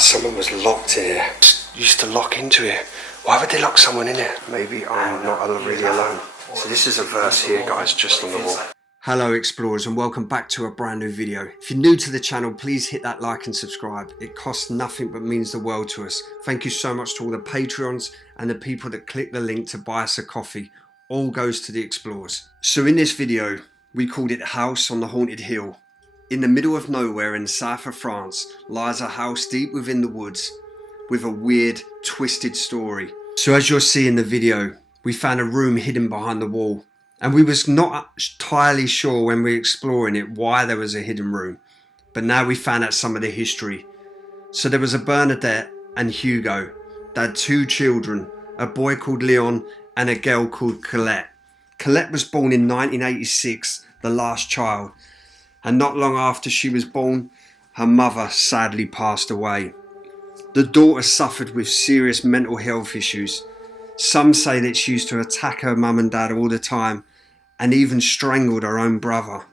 someone was locked in here. Used to lock into here. Why would they lock someone in here? Maybe I'm not really alone. So this is a verse here, guys, just on the wall. Hello explorers, and welcome back to a brand new video. If you're new to the channel, please hit that like and subscribe. It costs nothing but means the world to us. Thank you so much to all the Patreons and the people that click the link to buy us a coffee. All goes to the explorers. So in this video, we called it House on the Haunted Hill. In the middle of nowhere in the south of France lies a house deep within the woods with a weird, twisted story. So as you'll see in the video, we found a room hidden behind the wall. And we was not entirely sure when we were exploring it why there was a hidden room. But now we found out some of the history. So there was a Bernadette and Hugo. They had two children, a boy called Leon and a girl called Colette. Colette was born in 1986, the last child. And not long after she was born, her mother sadly passed away. The daughter suffered with serious mental health issues. Some say that she used to attack her mum and dad all the time and even strangled her own brother.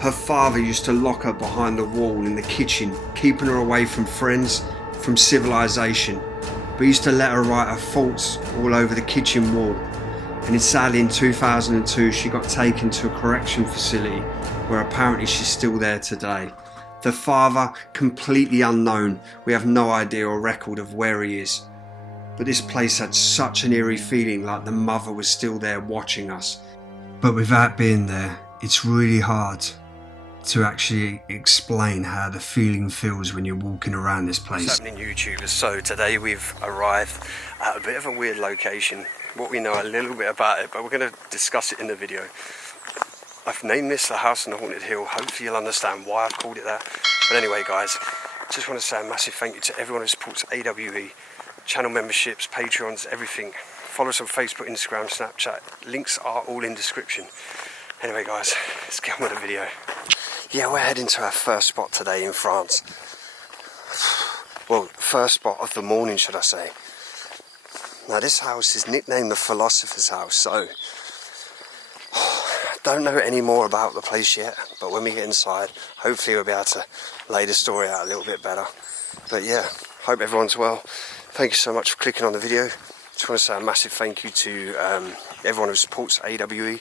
Her father used to lock her behind the wall in the kitchen, keeping her away from friends, from civilization, but used to let her write her thoughts all over the kitchen wall. And sadly in 2002 she got taken to a correction facility where apparently she's still there today. The father, completely unknown. We have no idea or record of where he is. But this place had such an eerie feeling, like the mother was still there watching us. But without being there, it's really hard to actually explain how the feeling feels when you're walking around this place. What's happening, YouTubers? So today we've arrived at a bit of a weird location. What we know a little bit about it, but we're going to discuss it in the video. I've named this the House on the Haunted Hill. Hopefully you'll understand why I've called it that. But anyway, guys, just want to say a massive thank you to everyone who supports AWE. Channel memberships, Patreons, everything. Follow us on Facebook, Instagram, Snapchat. Links are all in description. Anyway, guys, let's get on with the video. Yeah, we're heading to our first spot today in France. Well, first spot of the morning, should I say. Now, this house is nicknamed the Philosopher's House, so I don't know any more about the place yet, but when we get inside, hopefully we'll be able to lay the story out a little bit better. But yeah, hope everyone's well. Thank you so much for clicking on the video. Just want to say a massive thank you to everyone who supports AWE.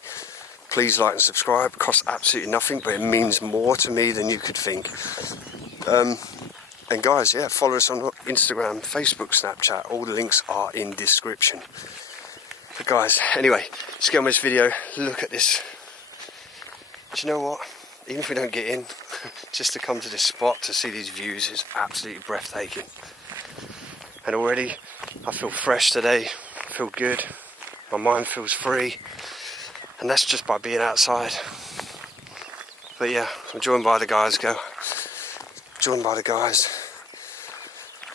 Please like and subscribe. It costs absolutely nothing, but it means more to me than you could think. And guys, yeah, follow us on Instagram, Facebook, Snapchat. All the links are in description. But guys, anyway, let's get on with this video. Look at this. Do you know what? Even if we don't get in, just to come to this spot to see these views is absolutely breathtaking. And already I feel fresh today, I feel good, my mind feels free, and that's just by being outside. But yeah, I'm joined by the guys.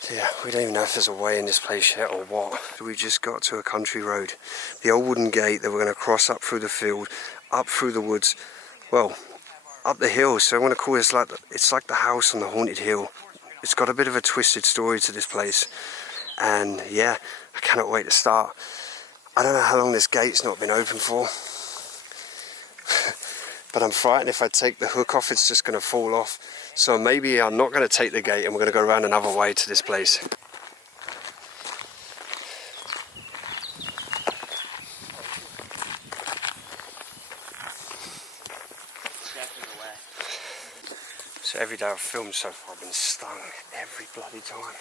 So yeah, we don't even know if there's a way in this place yet or what. We just got to a country road, the old wooden gate that we're going to cross up through the field, up through the woods, well, up the hill. So I'm going to call this it's like the House on the Haunted Hill. It's got a bit of a twisted story to this place, and yeah, I cannot wait to start. I don't know how long this gate's not been open for, but I'm frightened if I take the hook off it's just going to fall off. So maybe I'm not going to take the gate and we're going to go around another way to this place. So every day I've filmed so far, I've been stung every bloody time.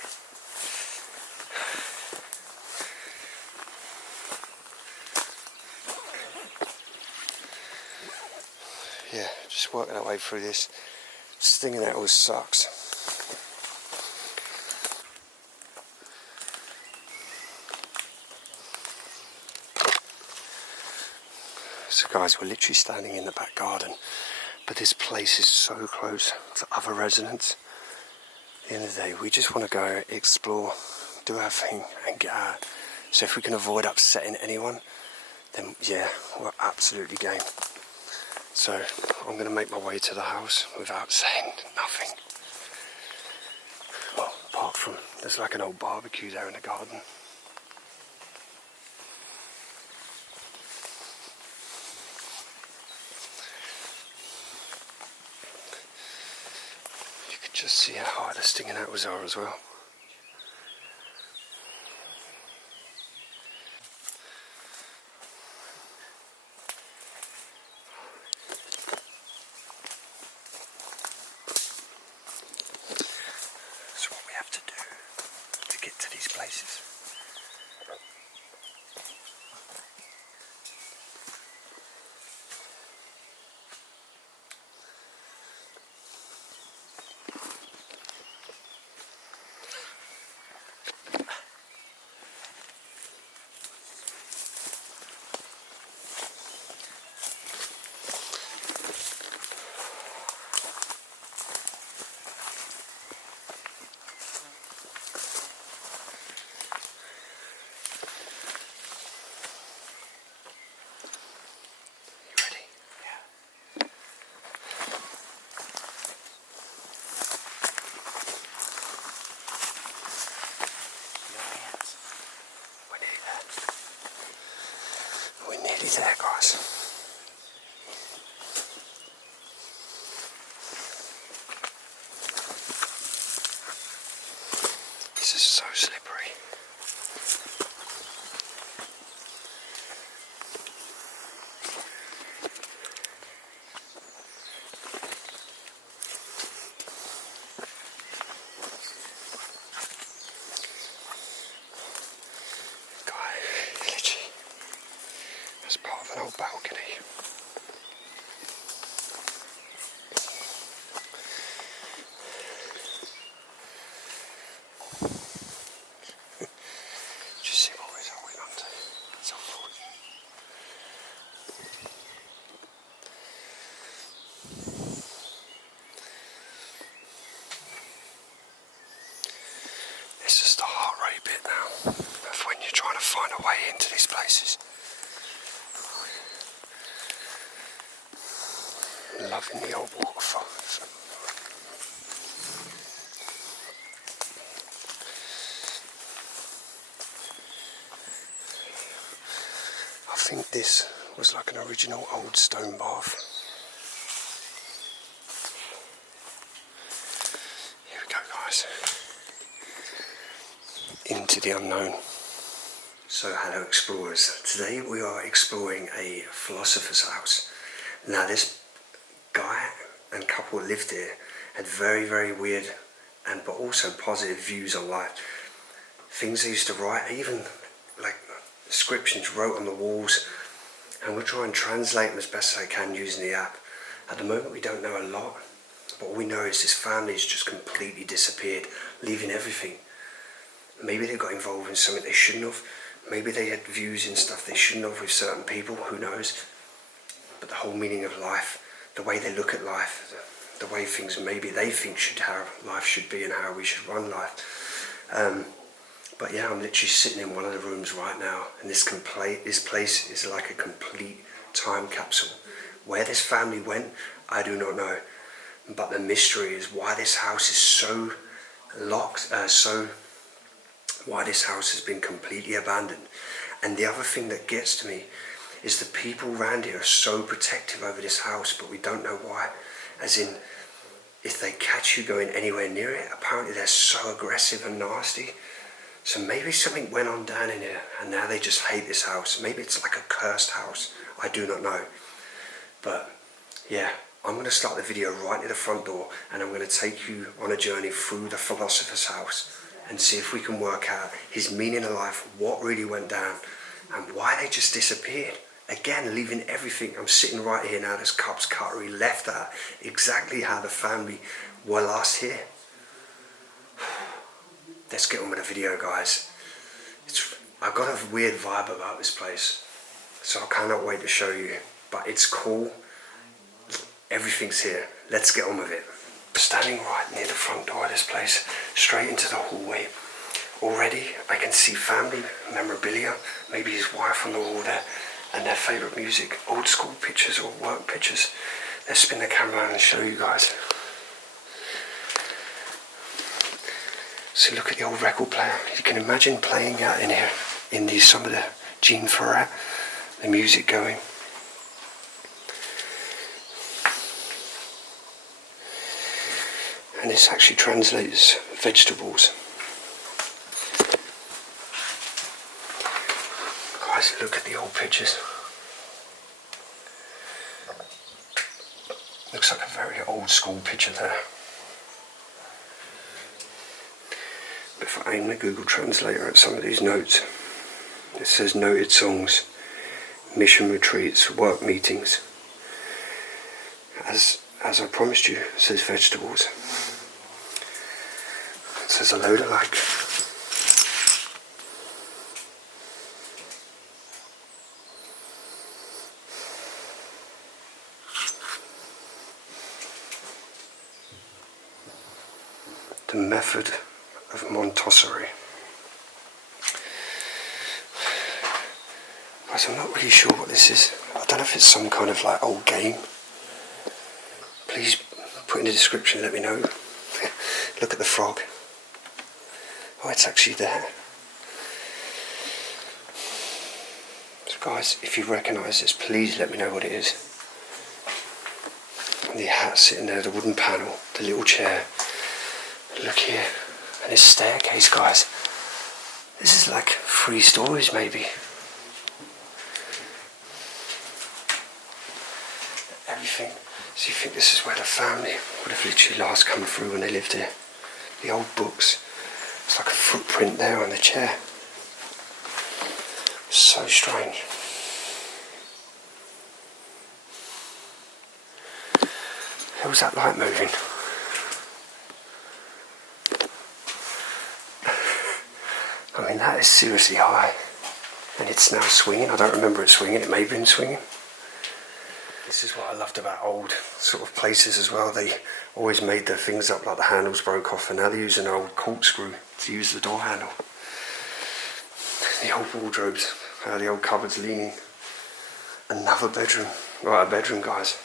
Yeah, just working our way through this. Stinging out always sucks. So guys, we're literally standing in the back garden. But this place is so close to other residents. At the end of the day, we just want to go explore, do our thing and get out. So if we can avoid upsetting anyone, then yeah, we're absolutely game. So I'm going to make my way to the house without saying nothing. Well, apart from there's like an old barbecue there in the garden. Just see how hard the stinging apples are as well. That's what we have to do to get to these places. There, guys. This is so slippery. Part of an old balcony. Just see what we're holding on to. It's awful. This is the heart rate bit now of when you're trying to find a way into these places. Loving the old waterfall. I think this was like an original old stone bath. Here we go, guys. Into the unknown. So hello explorers. Today we are exploring a philosopher's house. Now this guy and couple that lived here had very, very weird and but also positive views on life. Things they used to write, even like descriptions wrote on the walls, and we'll try and translate them as best as I can using the app. At the moment we don't know a lot, but all we know is this family's just completely disappeared, leaving everything. Maybe they got involved in something they shouldn't have. Maybe they had views in stuff they shouldn't have with certain people, who knows. But the whole meaning of life, the way they look at life, the way things maybe they think how life should be and how we should run life. But yeah, I'm literally sitting in one of the rooms right now, and this place is like a complete time capsule. Where this family went, I do not know. But the mystery is why this house is so locked, why this house has been completely abandoned. And the other thing that gets to me is the people around here are so protective over this house, but we don't know why. As in, if they catch you going anywhere near it, apparently they're so aggressive and nasty. So maybe something went on down in here, and now they just hate this house. Maybe it's like a cursed house. I do not know. But yeah, I'm going to start the video right near the front door, and I'm going to take you on a journey through the philosopher's house and see if we can work out his meaning of life, what really went down, and why they just disappeared. Again, leaving everything. I'm sitting right here now, there's cups, cutlery left out exactly how the family were last here. Let's get on with the video, guys. I've got a weird vibe about this place, so I cannot wait to show you. But it's cool. Everything's here. Let's get on with it. Standing right near the front door of this place, straight into the hallway. Already, I can see family memorabilia, maybe his wife on the wall there, and their favourite music, old school pictures or work pictures. Let's spin the camera around and show you guys. So look at the old record player. You can imagine playing out in here, in these, some of the Jean Ferrat, the music going. And this actually translates vegetables. Guys, look at the old pictures. Looks like a very old school picture there. But if I aim the Google Translator at some of these notes, it says noted songs, mission retreats, work meetings. As I promised you, it says vegetables. It says a load of like. The method of Montessori. Guys, I'm not really sure what this is. I don't know if it's some kind of like old game. Please put in the description, let me know. Look at the frog. Oh, it's actually there. So guys, if you recognise this, please let me know what it is. And the hat sitting there, the wooden panel, the little chair. Look here, and this staircase, guys. This is like 3 stories maybe. Everything. So you think this is where the family would have literally last come through when they lived here. The old books. It's like a footprint there on the chair. So strange. How was that light moving? I mean, that is seriously high. And it's now swinging. I don't remember it swinging. It may have been swinging. This is what I loved about old sort of places as well. They always made their things up like the handles broke off, and now they're using an old corkscrew to use the door handle. The old wardrobes, the old cupboards leaning. Another bedroom. Right, a bedroom, guys.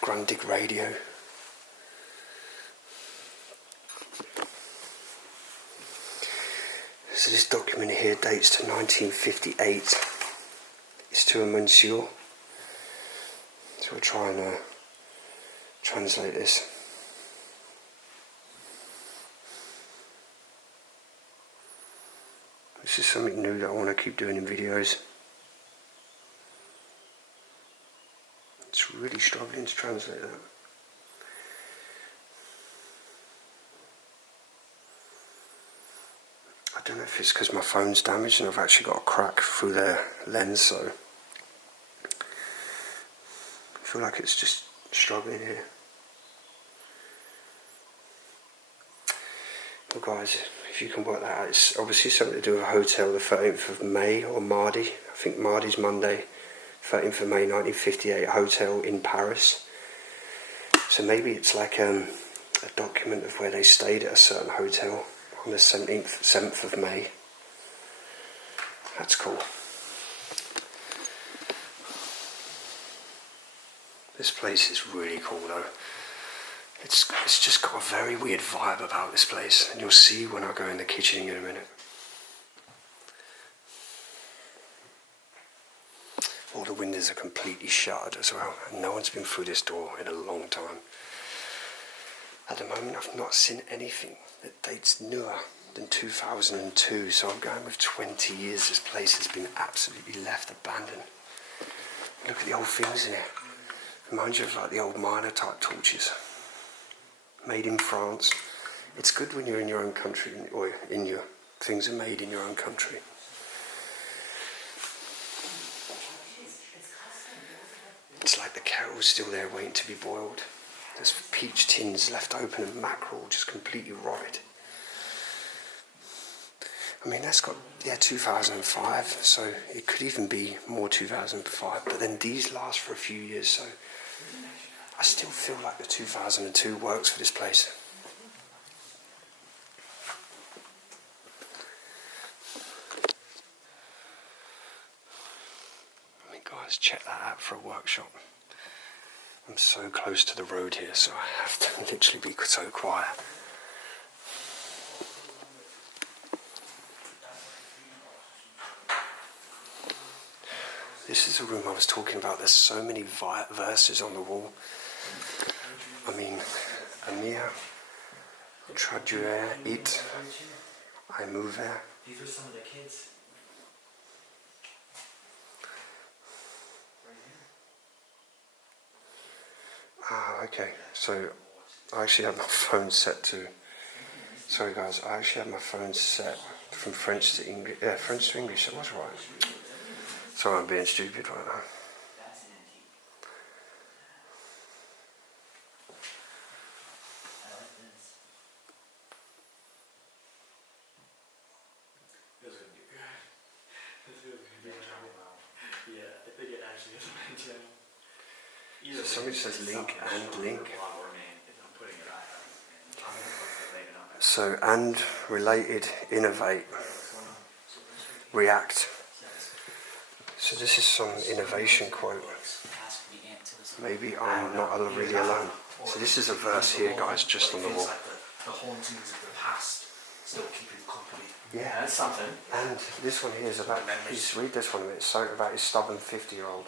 Grundig radio. So this document here dates to 1958. It's to a monsieur. So we'll try and translate this. This is something new that I want to keep doing in videos. It's really struggling to translate that. I don't know if it's because my phone's damaged and I've actually got a crack through the lens, so I feel like it's just struggling here. Well guys, if you can work that out, it's obviously something to do with a hotel, the 13th of May, or Mardi. I think Mardi's Monday, 13th of May 1958, a hotel in Paris. So maybe it's like a document of where they stayed at a certain hotel on the 7th of May. That's cool. This place is really cool though. It's just got a very weird vibe about this place, and you'll see when I go in the kitchen in a minute. All the windows are completely shuttered as well, and no one's been through this door in a long time. At the moment I've not seen anything that dates newer than 2002, so I'm going with 20 years. This place has been absolutely left abandoned. Look at the old things in it. Reminds you of like the old miner type torches. Made in France. It's good when you're in your own country, or things are made in your own country. It's like the kettle's still there waiting to be boiled. There's peach tins left open and mackerel just completely rotted. I mean, that's got, 2005, so it could even be more 2005, but then these last for a few years, so I still feel like the 2002 works for this place. I mean, guys, check that out for a workshop. I'm so close to the road here, so I have to literally be so quiet. This is the room I was talking about. There's so many verses on the wall. I mean, Amir, traduire, it, I move there. These are some of the kids. Ah, okay. So I actually have my phone set to. Sorry guys, I actually have my phone set from French to English. Yeah, French to English. That was right. Sorry, I'm being stupid right now. So somebody says link and link. So and related, innovate, react. So this is some innovation quote. Maybe I'm not really alone. So this is a verse here, guys, just on the wall. The hauntings of the past still keeping company. Yeah, that's something. And this one here is about. Please read this one a minute. It's something about his stubborn 50-year-old.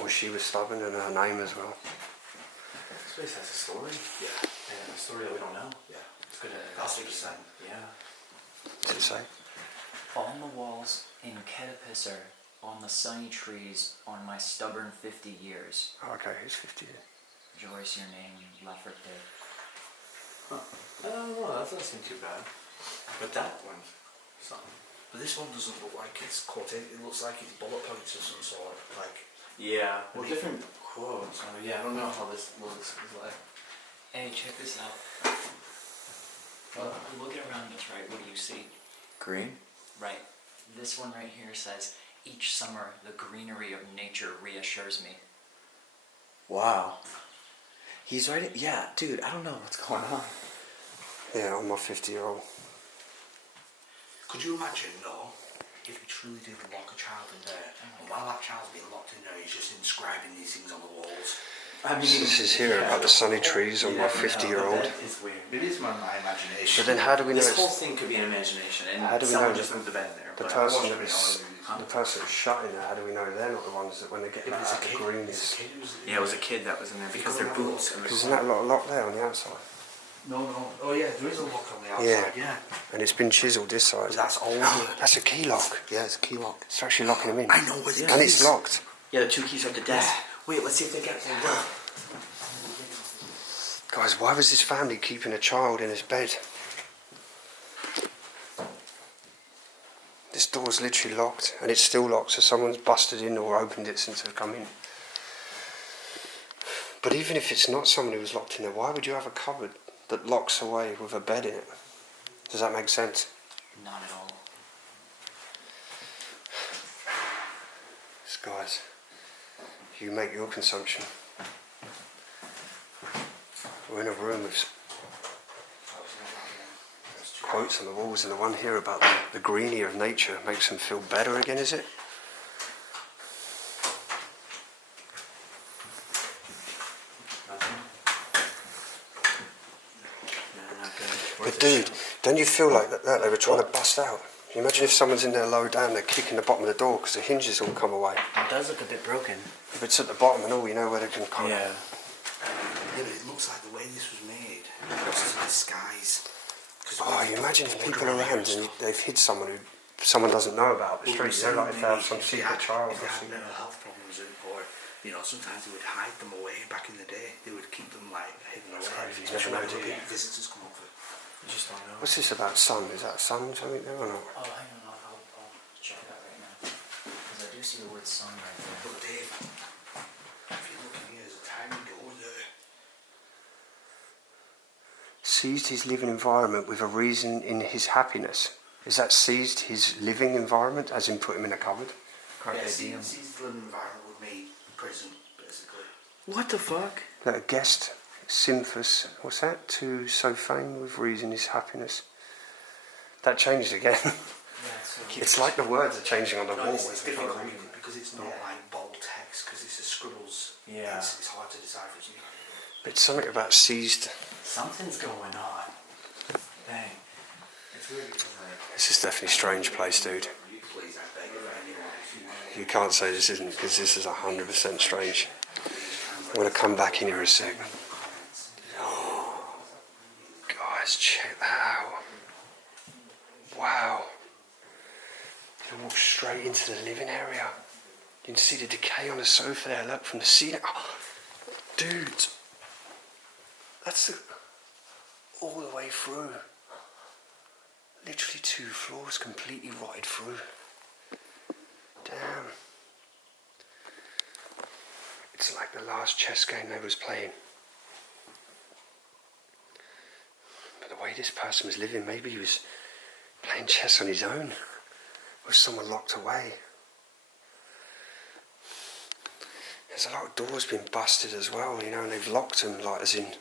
Or she was stubborn, and her name as well. This place has a story. Yeah. And a story that we don't know. Yeah. It's good at Gothic. Yeah. What does it say? On the walls in Gothic, on the sunny trees, on my stubborn 50 years. Oh, okay, he's 50 years. Joyce, your name, Laferte. Huh. No, that doesn't seem too bad. But that one's something. But this one doesn't look like it's cut in. It looks like it's bullet points of some sort. Like. Yeah. Well, different quotes. Yeah, I don't know how this looks like. Hey, check this out. Looking around us, right, what do you see? Green? Right. This one right here says, each summer the greenery of nature reassures me. Wow. He's writing, yeah, dude, I don't know what's going on. Yeah, on my 50-year-old. Could you imagine, though, if we truly did lock a child in there, and while that child's being locked in there, he's just inscribing these things on the walls? I mean, This is here about the sunny trees on my 50-year-old. It's weird. Maybe it's my imagination. But then how do we know This whole it's thing could be an imagination, and how do we someone know just moved the bed in there. the but person watched that's the person that's shut in there? How do we know they're not the ones that when they get It was out a the kid. green It's is? a kid who's. Yeah, it was a kid that was in there because they're boots. Because isn't that a lot of lock there on the outside? No. Oh yeah, there is a lock on the outside. Yeah. Yeah. And it's been chiselled this side. But that's older. That's a key lock. Yeah, it's a key lock. It's actually locking them in. I know where the And keys. it's locked. Yeah, the two keys are at the desk. Wait, let's see if they get one. Guys, why was this family keeping a child in his bed? This door's literally locked, and it's still locked, so someone's busted in or opened it since they've come in. But even if it's not someone who was locked in there, why would you have a cupboard that locks away with a bed in it? Does that make sense? Not at all. Guys, you make your consumption. We're in a room with quotes on the walls, and the one here about the greenery of nature makes them feel better again, is it? But dude, don't you feel like that they were trying to bust out? Can you imagine if someone's in there low down, they're kicking the bottom of the door because the hinges all come away. It does look a bit broken. If it's at the bottom and all, you know where they can come. Yeah, but it looks like the way this was made was to disguise. Oh, you imagine if people are around and they've hid someone who someone doesn't know about the street, you know, like if they have some secret child or something. something. Mental health problems, or sometimes they would hide them away. Back in the day, they would keep them like hidden away. Especially when visitors come over. You just don't know. What's this about sun? Is that sun something there or not? Oh, hang on, I'll check it out right now. Because I do see the word sun right there. But Dave, if you look in here, there's a tiny door there. Seized his living environment with a reason in his happiness. Is that seized his living environment, as in put him in a cupboard? Yeah, seized the living environment would mean prison, basically. What the fuck? That a guest, Symphus, what's that? To so famed with reason his happiness. That changed again. It's like the words are changing on the wall. It's difficult because it's not like bold text, because it's the scribbles. Yeah. It's hard to decipher, isn't it? But it's something about seized. Something's going on. Dang. It's weird because This is definitely a strange place, dude. Please, I beg for anyone. You can't say this isn't, because this is 100% strange. I'm going to come back in here a sec. Guys, check that out. Wow. You walk straight into the living area. You can see the decay on the sofa there, look, from the ceiling. Oh, dude. That's all the way through. Literally 2 floors completely rotted through. Damn. It's like the last chess game they was playing. But the way this person was living, maybe he was playing chess on his own. With someone locked away. There's a lot of doors being busted as well, you know, and they've locked them, like as in... Can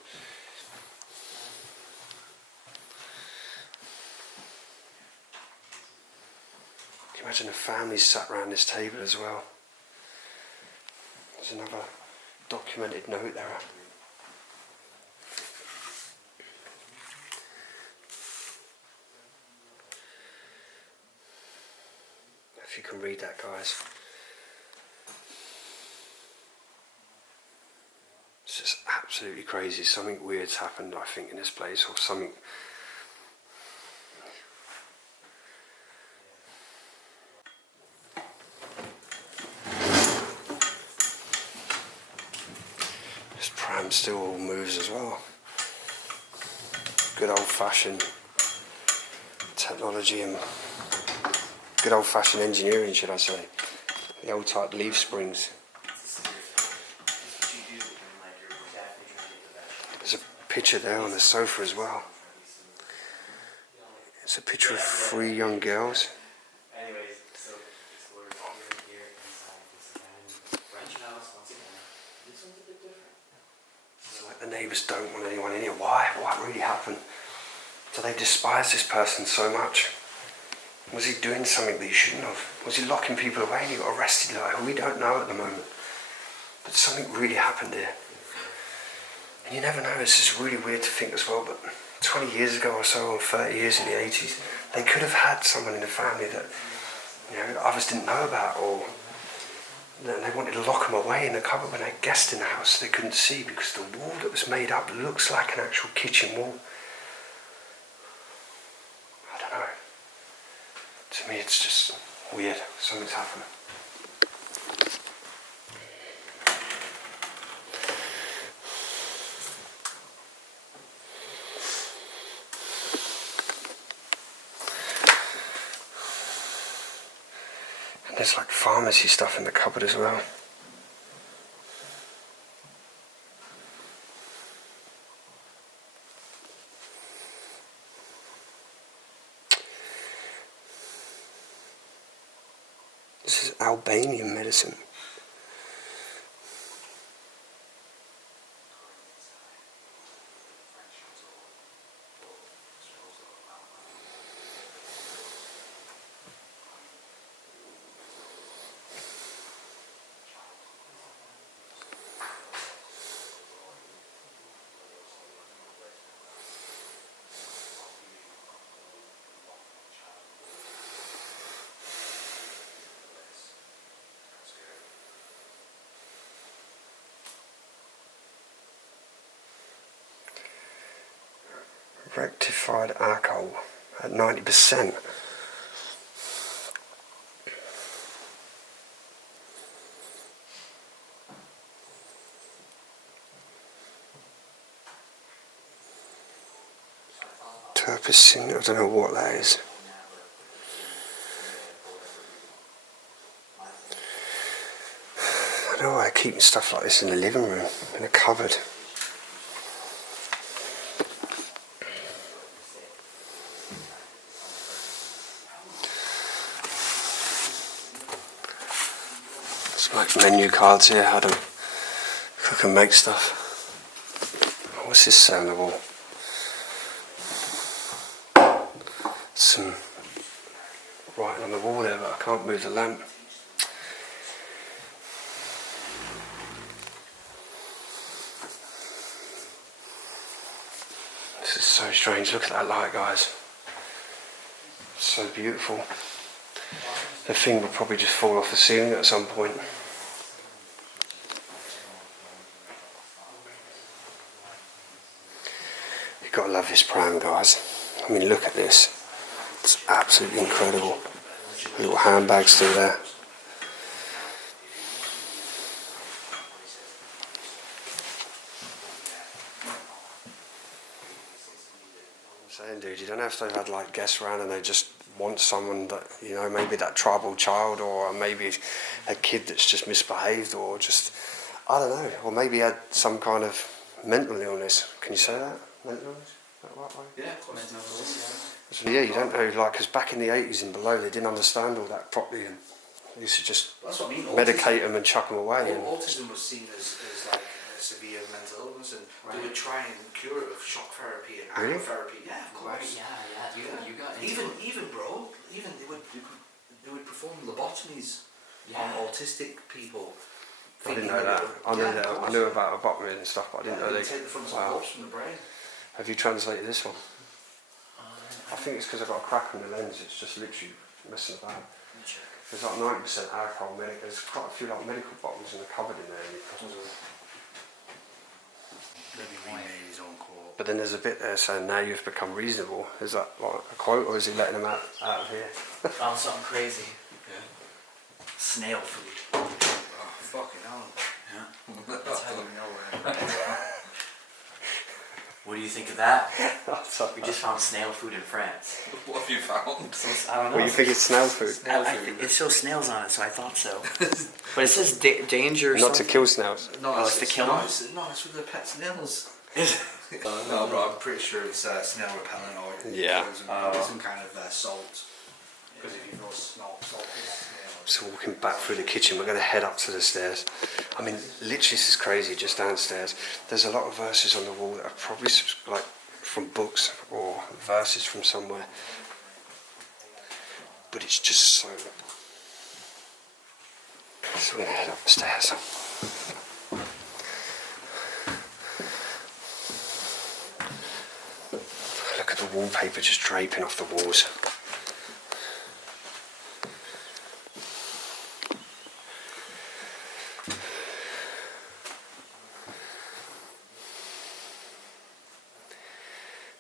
you imagine the families sat around this table as well? There's another documented note there. If you can read that, guys. It's just absolutely crazy. Something weird's happened, I think, in this place, or something. This pram still all moves as well. Good old-fashioned technology and good old-fashioned engineering, should I say. The old type leaf springs. There's a picture there on the sofa as well. It's a picture of 3 young girls. It's like the neighbours don't want anyone in here. Why? What really happened? Do they despise this person so much? Was he doing something that he shouldn't have? Was he locking people away and he got arrested? Like, we don't know at the moment. But something really happened here. And you never know, it's just really weird to think as well, but 20 years ago or so, or 30 years in the 80s, they could have had someone in the family that, you know, others didn't know about, or that they wanted to lock them away in the cupboard when they had guests in the house so they couldn't see, because the wall that was made up looks like an actual kitchen wall. I don't know. To me, it's just weird. Something's happened. And there's like pharmacy stuff in the cupboard as well. This is Albanian medicine. Rectified alcohol at 90%. Turpicin, I don't know what that is. I don't know why they're keeping stuff like this in the living room, in a cupboard. Like menu cards here, how to cook and make stuff. What's this say on the wall? Some writing on the wall there, but I can't move the lamp. This is so strange. Look at that light, guys. It's so beautiful. The thing would probably just fall off the ceiling at some point. You've got to love this pram, guys. I mean, look at this. It's absolutely incredible. A little handbag still there. I'm saying, dude, you don't know if they've had like guests around and they just want someone that, you know, maybe that tribal child, or maybe a kid that's just misbehaved, or just, I don't know, or maybe had some kind of mental illness. Can you say that? Mental illness? Is that right way? Yeah, of course. Mental illness, So, yeah, you don't know, like, because back in the 80s and below, they didn't understand all that properly, and they used to just that's what I mean. medicate them and chuck them away. And Autism was seen as like a severe mental illness, and they would try and cure it with shock therapy and Really? aquatherapy. Yeah, of course. Yeah. You got into Even it. bro, even they would perform lobotomies Yeah. on autistic people. I didn't know that. I knew about lobotomy and stuff, but I didn't know they. take the frontal Wow. lobes from the brain. Have you translated this one? I think it's because I've got a crack in the lens. It's just literally messing about. There's like 90% alcohol. There's quite a few like medical bottles in the cupboard in there. Maybe he made his own quote. But then there's a bit there saying now you've become reasonable. Is that like a quote, or is he letting them out of here? Found something crazy. Yeah. Snail food. Oh, fucking hell. Yeah. That's how you know where. What do you think of that? We just found snail food in France. What have you found? I don't know. Well, you think it's snail food? It shows snails on it, so I thought so. But it says danger. Not to kill snails. No, Oh, it's to kill them? it's with the pet snails. No, bro, I'm pretty sure it's snail repellent or Yeah. some kind of salt. Because if you throw salt in snail. So walking back through the kitchen, we're going to head up to the stairs. I mean, literally, this is crazy. Just downstairs, there's a lot of verses on the wall that are probably like from books or verses from somewhere. But it's just so. So we're going to head up the stairs. Look at the wallpaper just draping off the walls.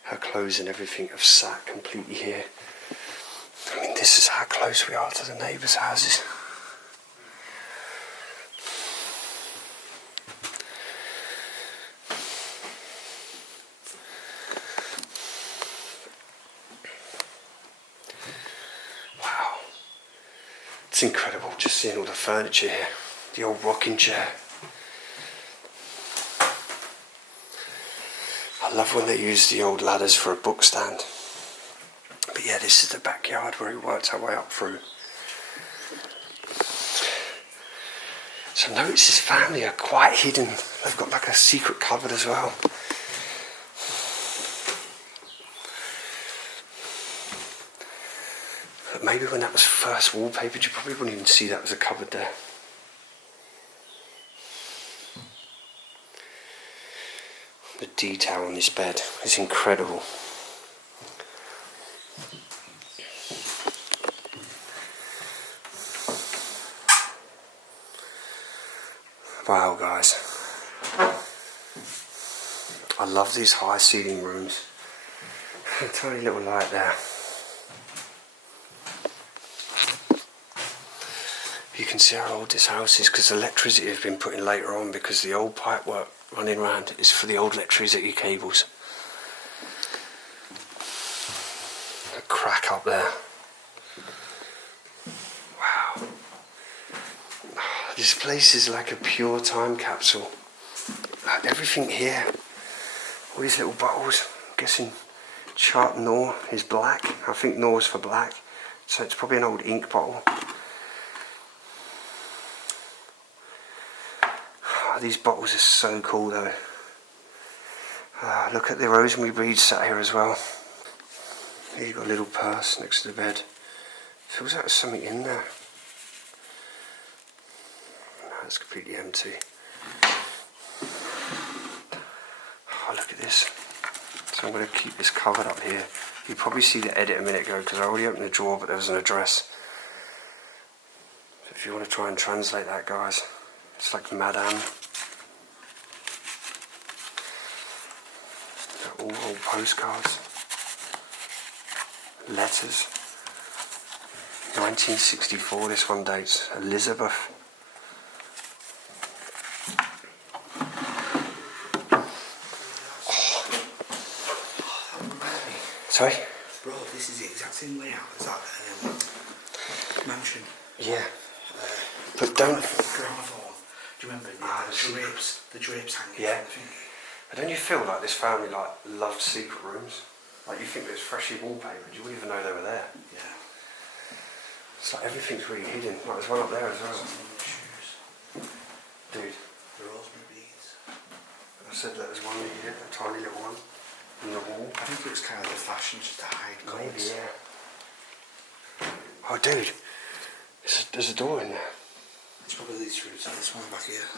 Her clothes and everything have sat completely here. I mean, this is how close we are to the neighbours' houses. Wow. It's incredible just seeing all the furniture here. The old rocking chair. I love when they use the old ladders for a book stand. But yeah, this is the backyard where he worked our way up through. So notice his family are quite hidden. They've got like a secret cupboard as well. But maybe when that was first wallpapered, you probably wouldn't even see that was a cupboard there. The detail on this bed is incredible. Wow, guys. I love these high ceiling rooms. A tiny little light there. You can see how old this house is because the electricity has been put in later on, because the old pipe work running around is for the old electricity cables. A crack up there. Wow. This place is like a pure time capsule. Everything here. All these little bottles. I'm guessing Chart Nor is black. I think Nor's for black. So it's probably an old ink bottle. These bottles are so cool though. Look at the rosemary beads sat here as well. Here you've got a little purse next to the bed. Feels like there's something in there. No, it's completely empty. Oh, look at this. So I'm going to keep this covered up here. You probably see the edit a minute ago because I already opened the drawer, but there was an address. If you want to try and translate that, guys, it's like Madame. All postcards. Letters. 1964, this one dates. Elizabeth. Sorry? Bro, this is the exact same layout as that mansion. Yeah. But don't... Gramophone. Do you remember the drapes hanging? Yeah. But don't you feel like this family loved secret rooms? Like you think there's freshly wallpapered, you wouldn't even know they were there. Yeah. It's like everything's really hidden. Like there's one up there as well. Dude. The rosemary beads. I said that there's one here, a tiny little one, on the wall. I think it was kind of the fashion just to hide Maybe, coins. yeah. Oh, dude. There's a door in there. It's probably leads through to this one back here.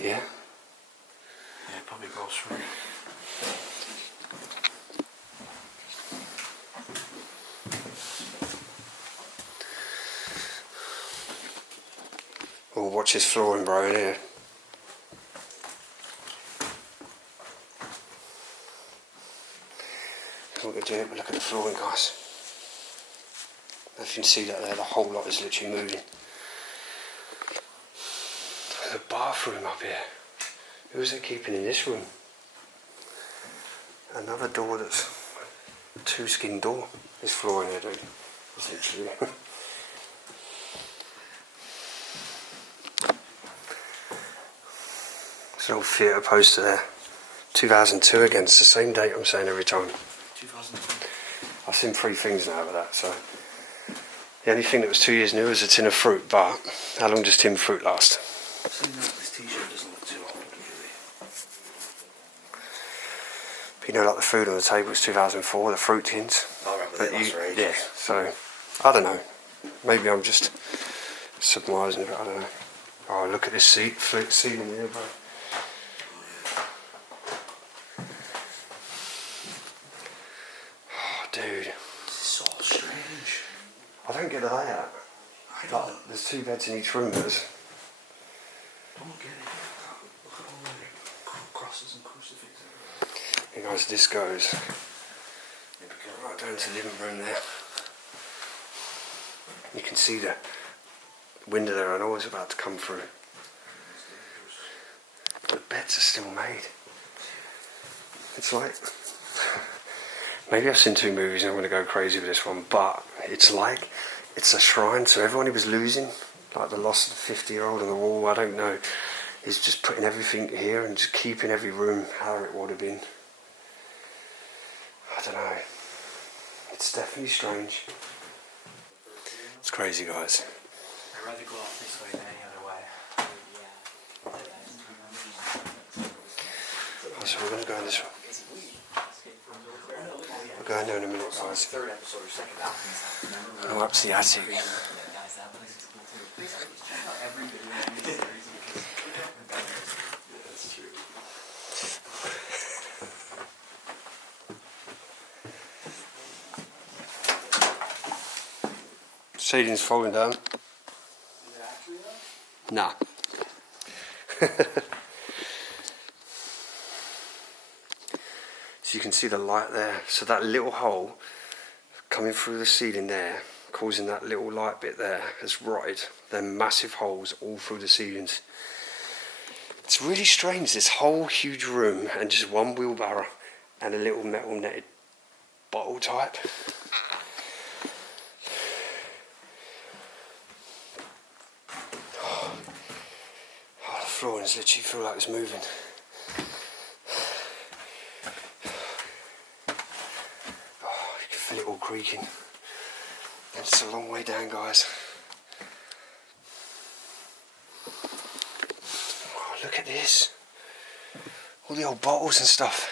Yeah? Yeah, it probably goes through. Oh, watch this flooring, bro, in here. What we're doing, but look at the flooring, guys. If you can see that there, the whole lot is literally moving. There's a bathroom up here. Who's they keeping in this room? Another door that's a two-skin door. This floor in here, dude. It's literally... There's an old theatre poster there. 2002 again, it's the same date I'm saying every time. 2002. I've seen 3 things now with that, so... The only thing that was 2 years new is a tin of fruit, but how long does tin of fruit last? Saying that, this t-shirt doesn't look too old, really. But you know, like the food on the table was 2004, the fruit tins. I remember that last for ages. Yeah, so, I don't know. Maybe I'm just submerging a bit, I don't know. Oh, look at this ceiling here, bro. Oh, dude. This is so strange. I don't get the layout. I don't. There's 2 beds in each room, there's... I don't get it. Look at all the crosses and crucifixes. You guys, this goes right down to the living room there. You can see the window there, I know it's about to come through. The beds are still made. It's like... Maybe I've seen 2 movies and I'm going to go crazy with this one, but it's like... It's a shrine, so everyone who was losing, like the lost 50-year-old on the wall, I don't know, is just putting everything here and just keeping every room how it would have been. I don't know. It's definitely strange. It's crazy, guys. I'd rather go off this way than any other way. Oh, so we're going to go in this way. We're going there in a minute, guys. Third episode or second Go up to the attic. Ceiling's falling down. Nah. So you can see the light there. So that little hole coming through the ceiling there, causing that little light bit there, has rotted. They're massive holes all through the ceilings. It's really strange, this whole huge room and just one wheelbarrow and a little metal netted bottle type. Oh, the floorings literally feel like it's moving. Oh, you can feel it all creaking. And it's a long way down, guys. Oh, look at this. All the old bottles and stuff.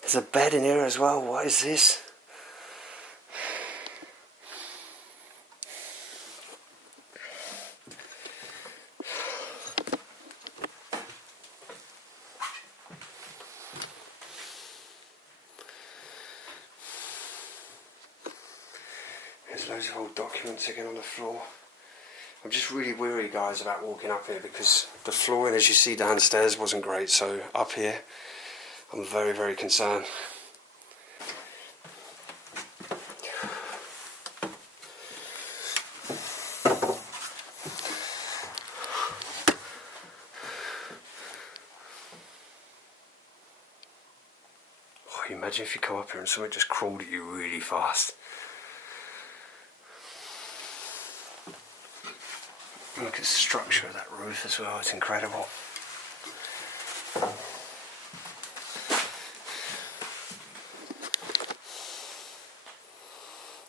There's a bed in here as well. What is this? There's loads of old documents again on the floor. I'm just really weary, guys, about walking up here because the flooring, as you see downstairs, wasn't great. So up here, I'm very, very concerned. Oh, imagine if you come up here and something just crawled at you really fast. Look at the structure of that roof as well, it's incredible.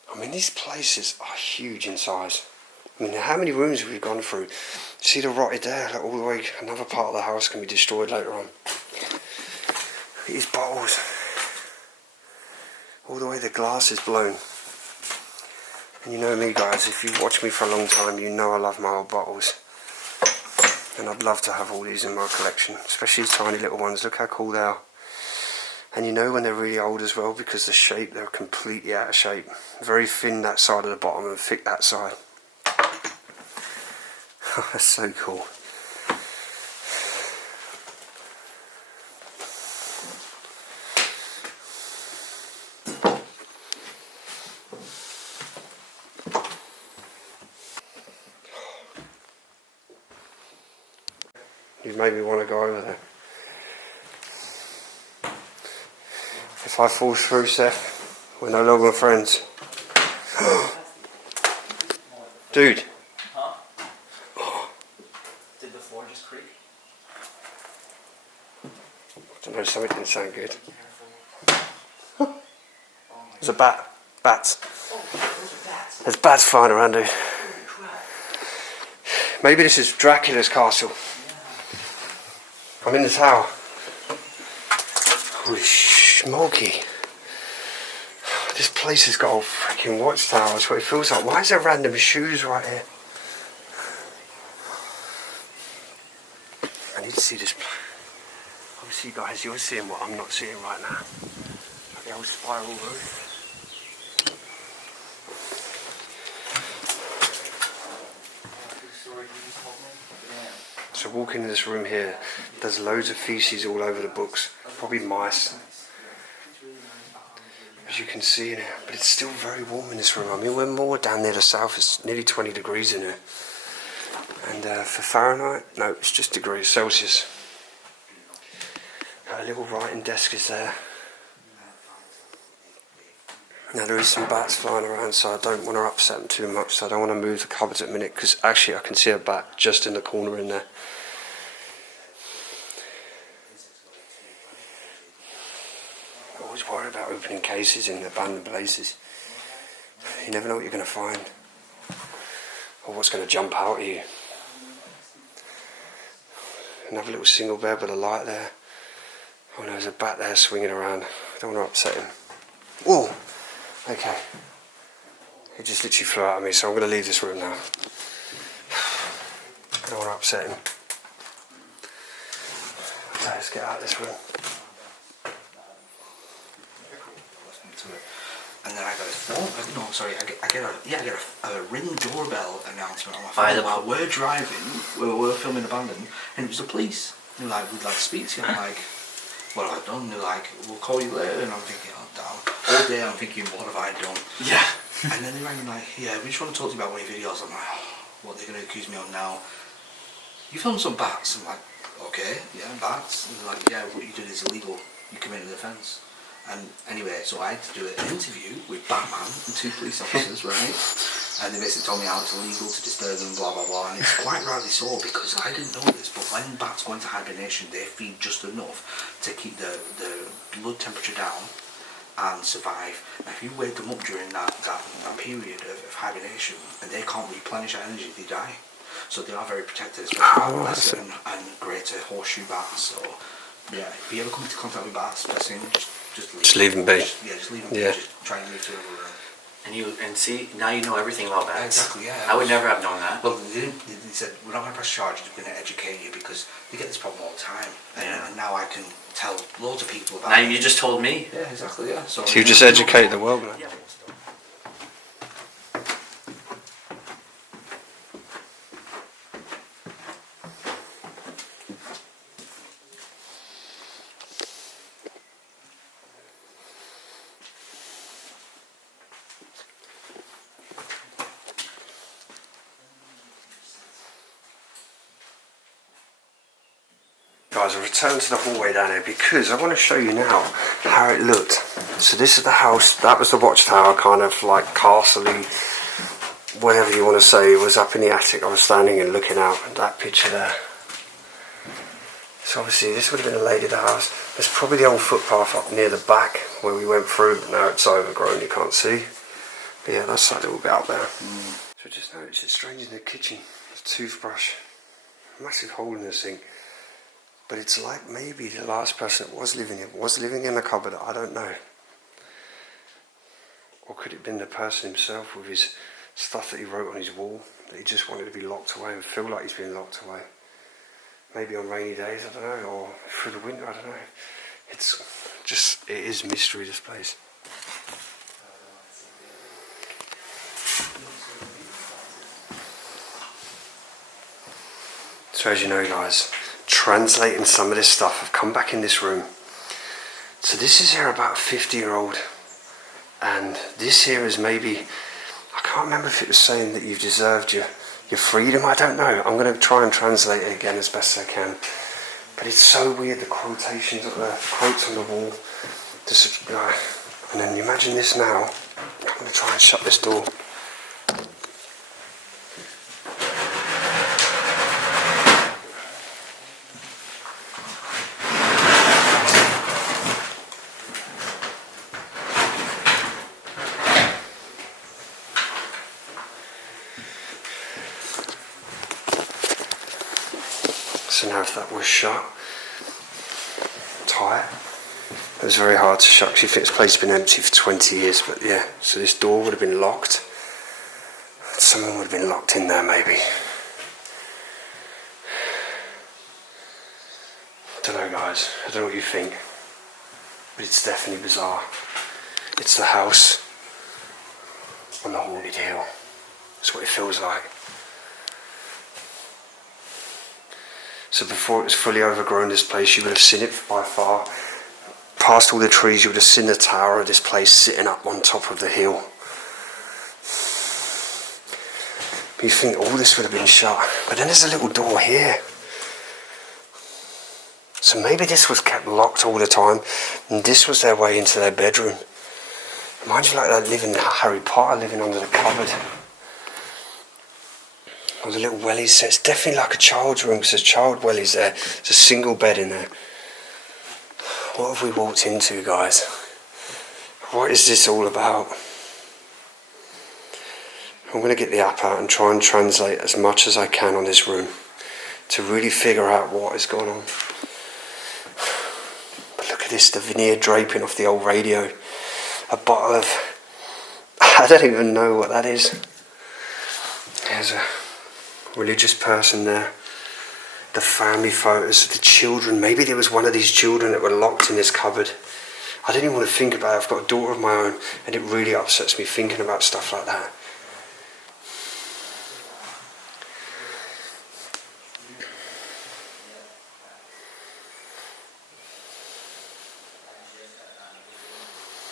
I mean, these places are huge in size. I mean, how many rooms have we gone through? See the rotted there, like all the way, another part of the house can be destroyed later on. These bottles, all the way the glass is blown. And you know me, guys, if you've watched me for a long time, you know I love my old bottles. And I'd love to have all these in my collection, especially these tiny little ones. Look how cool they are. And you know when they're really old as well, because the shape, they're completely out of shape. Very thin that side of the bottom and thick that side. That's so cool. You've made me want to go over there. If I fall through, Seth, we're no longer friends. Dude. Huh? Did the floor just creak? I don't know, something didn't sound good. There's a bat. Bats. Oh, those are bats. There's bats flying around, dude. Maybe this is Dracula's castle. I'm in the tower. Holy smoky. This place has got a freaking watchtower. That's what it feels like. Why is there random shoes right here? I need to see this. Obviously, guys, you're seeing what I'm not seeing right now. Like the old spiral roof. So walking in this room here, there's loads of feces all over the books, probably mice, as you can see in here, but it's still very warm in this room. I mean, we're more down near the south, it's nearly 20 degrees in here. And for Fahrenheit, no, it's just degrees Celsius. A little writing desk is there. Now there is some bats flying around, so I don't want to upset them too much, so I don't want to move the cupboards at a minute, because actually I can see a bat just in the corner in there. I always worry about opening cases in abandoned places. You never know what you're going to find, or what's going to jump out at you. Another little single bed with a light there. Oh no, there's a bat there swinging around. I don't want to upset him. Whoa! Okay, it just literally flew out of me, so I'm going to leave this room now. I don't want to upset him. Okay, let's get out of this room. And then I got a phone. No, sorry. I get a Ring doorbell announcement on my phone while we're driving. We're filming Abandoned, and it was the police. They're like, "We'd like to speak to you." I'm like, "What have I done?" They're like, "We'll call you later." And I'm thinking, "Oh, damn." All day I'm thinking, "What have I done?" Yeah. And then they rang me like, "Yeah, we just want to talk to you about one of your videos." I'm like, oh, "What are they going to accuse me of now?" "You filmed some bats." I'm like, "Okay, yeah, bats." And they're like, "Yeah, what you did is illegal. You committed an offence." And anyway, so I had to do an interview with Batman and 2 police officers, right? And they basically told me how it's illegal to disturb them, blah, blah, blah. And it's quite rightly so, because I didn't know this, but when bats go into hibernation, they feed just enough to keep the blood temperature down and survive. Now, if you wake them up during that period of hibernation, and they can't replenish that energy, they die. So they are very protected, especially and greater horseshoe bats. So, yeah, if you ever come into contact with bats, best thing, just leave them be. Just leave them be. Just try and move to another room. And see, now you know everything about bats. Exactly, yeah. I would never have known that. Well, they said, "We're not going to press charges, we're going to educate you," because they get this problem all the time. And now I can tell loads of people about it. Now you just told me. Yeah, exactly, yeah. So you just educate the world, man. Yeah. guys, I've returned to the hallway down here because I want to show you now how it looked. So this is the house, that was the watchtower, kind of like castle-y, whatever you want to say. It was up in the attic. I was standing and looking out at that picture there. So obviously this would have been a lady of the house. There's probably the old footpath up near the back where we went through, but now it's overgrown, you can't see. But yeah, that's that little bit out there. So I just noticed it's strange in the kitchen. There's a toothbrush, massive hole in the sink. But it's like maybe the last person that was living in the cupboard, I don't know. Or could it have been the person himself with his stuff that he wrote on his wall, that he just wanted to be locked away and feel like he's been locked away. Maybe on rainy days, I don't know, or through the winter, I don't know. It's just, it is mystery, this place. So as you know guys, translating some of this stuff, I've come back in this room. So this is here about a 50-year-old, and this here is maybe, I can't remember if it was saying that you've deserved your freedom, I don't know. I'm going to try and translate it again as best I can. But it's so weird, the quotations, the quotes on the wall. And then imagine this now. I'm going to try and shut this door. So now if that was shut, tight, it was very hard to shut because you think this place has been empty for 20 years, but yeah, so this door would have been locked. Someone would have been locked in there maybe. Don't know guys, I don't know what you think, but it's definitely bizarre. It's the house on the haunted hill. That's what it feels like. So before it was fully overgrown, this place, you would have seen it by far. Past all the trees, you would have seen the tower of this place sitting up on top of the hill. But you think all this would have been shut. But then there's a little door here. So maybe this was kept locked all the time, and this was their way into their bedroom. Reminds you like that living Harry Potter, living under the cupboard. Or the little wellies, so it's definitely like a child's room because there's child wellies there. There's a single bed in there. What have we walked into, guys? What is this all about? I'm going to get the app out and try and translate as much as I can on this room to really figure out what is going on. But look at this, the veneer draping off the old radio. A bottle of, I don't even know what that is. There's a religious person there. The family photos of the children. Maybe there was one of these children that were locked in this cupboard. I don't even want to think about it. I've got a daughter of my own and it really upsets me thinking about stuff like that.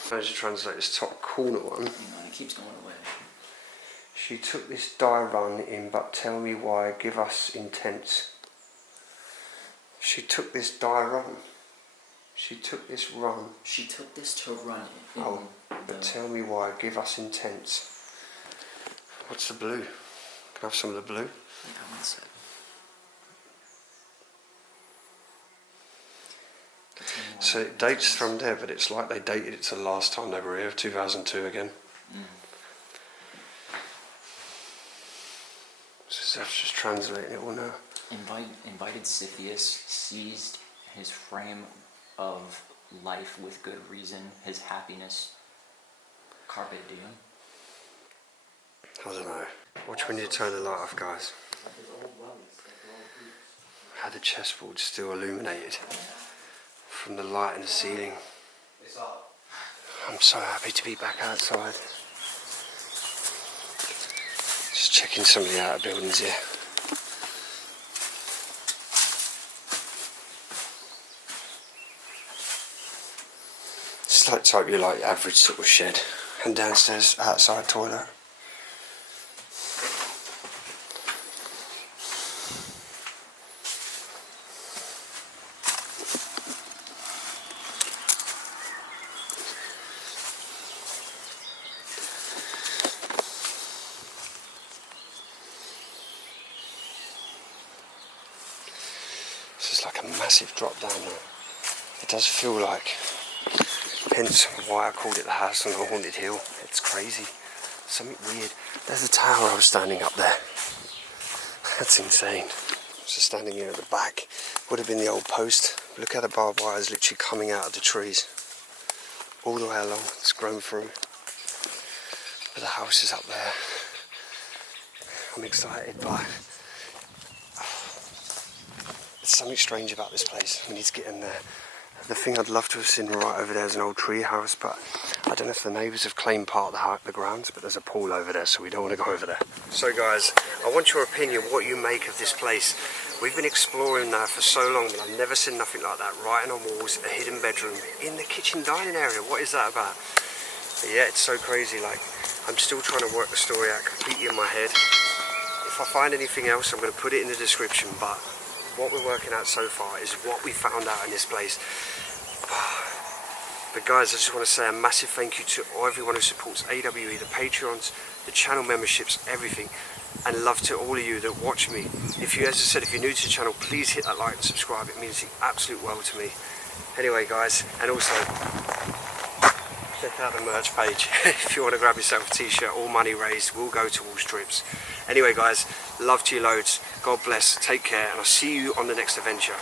I managed to translate this top corner one. It keeps going away. She took this die run in, but tell me why, give us intense. She took this die run. She took this run. She took this to run. But tell me why, give us intense. What's the blue? Can I have some of the blue? Yeah, one sec. So it dates from there, but it's like they dated it to the last time they were here, 2002 again. So that's just translating it all now. Invited Scythius seized his frame of life with good reason, his happiness. Carpe diem. I don't know. Watch when you turn the light off, guys. How the chessboard's still illuminated from the light in the ceiling. I'm so happy to be back outside. Just checking some of the outer buildings here. It's like type your like average sort of shed. And downstairs outside toilet. It's like a massive drop down there. It does feel like, hence why I called it the house on the haunted hill. It's crazy. Something weird. There's a tower I was standing up there. That's insane. So standing here at the back would have been the old post. Look how the barbed wire is literally coming out of the trees. All the way along. It's grown through. But the house is up there. I'm excited, but there's something strange about this place. We need to get in there. The thing I'd love to have seen right over there is an old tree house, but I don't know if the neighbours have claimed part of the grounds, but there's a pool over there, so we don't want to go over there. So guys, I want your opinion, what you make of this place. We've been exploring now for so long, but I've never seen nothing like that. Writing on walls, a hidden bedroom in the kitchen dining area. What is that about? But yeah, it's so crazy. Like, I'm still trying to work the story out completely in my head. If I find anything else, I'm going to put it in the description, but what we're working out so far is what we found out in this place. But guys, I just want to say a massive thank you to everyone who supports AWE, the Patreons, the channel memberships, everything, and love to all of you that watch me. If you, as I said, if you're new to the channel, please hit that like and subscribe. It means the absolute world to me. Anyway guys, and also check out the merch page. If you want to grab yourself a t-shirt, all money raised will go towards trips. Anyway guys, love to you loads. God bless, take care, and I'll see you on the next adventure.